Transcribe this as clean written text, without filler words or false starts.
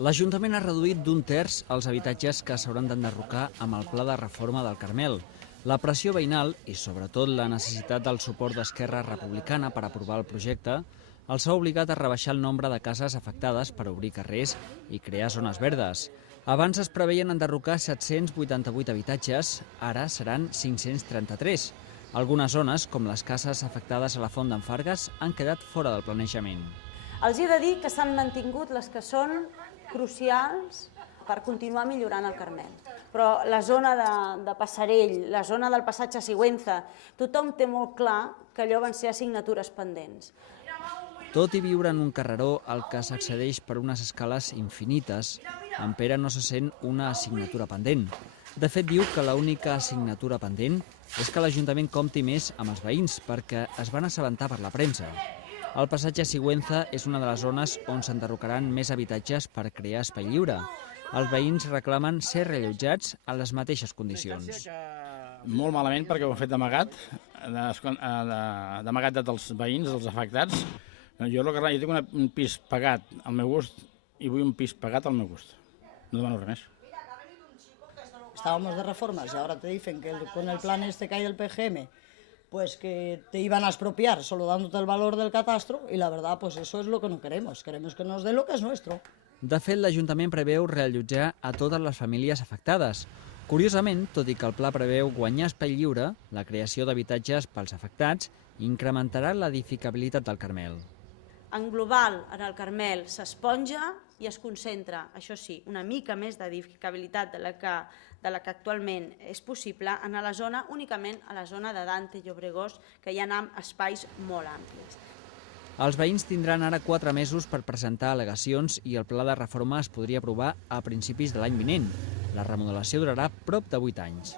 L'Ajuntament ha reduït d'un terç els habitatges que s'hauran d'enderrocar amb el pla de reforma del Carmel. La pressió veïnal i, sobretot, la necessitat del suport d'Esquerra Republicana per aprovar el projecte els ha obligat a rebaixar el nombre de cases afectades per obrir carrers i crear zones verdes. Abans es preveien enderrocar 788 habitatges, ara seran 533. Algunes zones, com les cases afectades a la Font d'en Fargues, han quedat fora del planejament. Els he de dir que s'han mantingut les que són crucials per continuar millorant el Carmel. Però la zona de Passarell, la zona del passatge Sigüenza, tothom té molt clar que allò van ser assignatures pendents. Tot i viure en un carreró al que s'accedeix per unes escales infinites, en Pere no se sent una assignatura pendent. De fet, diu que l'única assignatura pendent és que l'Ajuntament compti més amb els veïns, perquè es van assabentar per la premsa. El passatge Sigüenza és una de les zones on s'enderrocaran més habitatges per crear espai lliure. Els veïns reclamen ser reallotjats en les mateixes condicions. Molt malament, perquè ho han fet d'amagat, dels veïns, dels afectats. Jo tinc un pis pagat al meu gust i vull un pis pagat al meu gust. No demano res més. Estábamos de reformas y ahora te dicen que con el plan este que hay del PGM, pues que te iban a expropiar solo dándote el valor del catastro y la verdad, pues eso es lo que no queremos. Queremos que nos dé lo que es nuestro. De fet, l'Ajuntament preveu reallotjar a totes les famílies afectades. Curiosament, tot i que el pla preveu guanyar espai lliure, la creació d'habitatges pels afectats incrementarà l'edificabilitat del Carmel. En global, en el Carmel s'esponja i es concentra, això sí, una mica més d'edificabilitat de la que actualment és possible en la zona, únicament a la zona de Dante i Obregós, que hi ha espais molt amplis. Els veïns tindran ara 4 mesos per presentar al·legacions i el pla de reforma es podria aprovar a principis de l'any vinent. La remodelació durarà prop de 8 anys.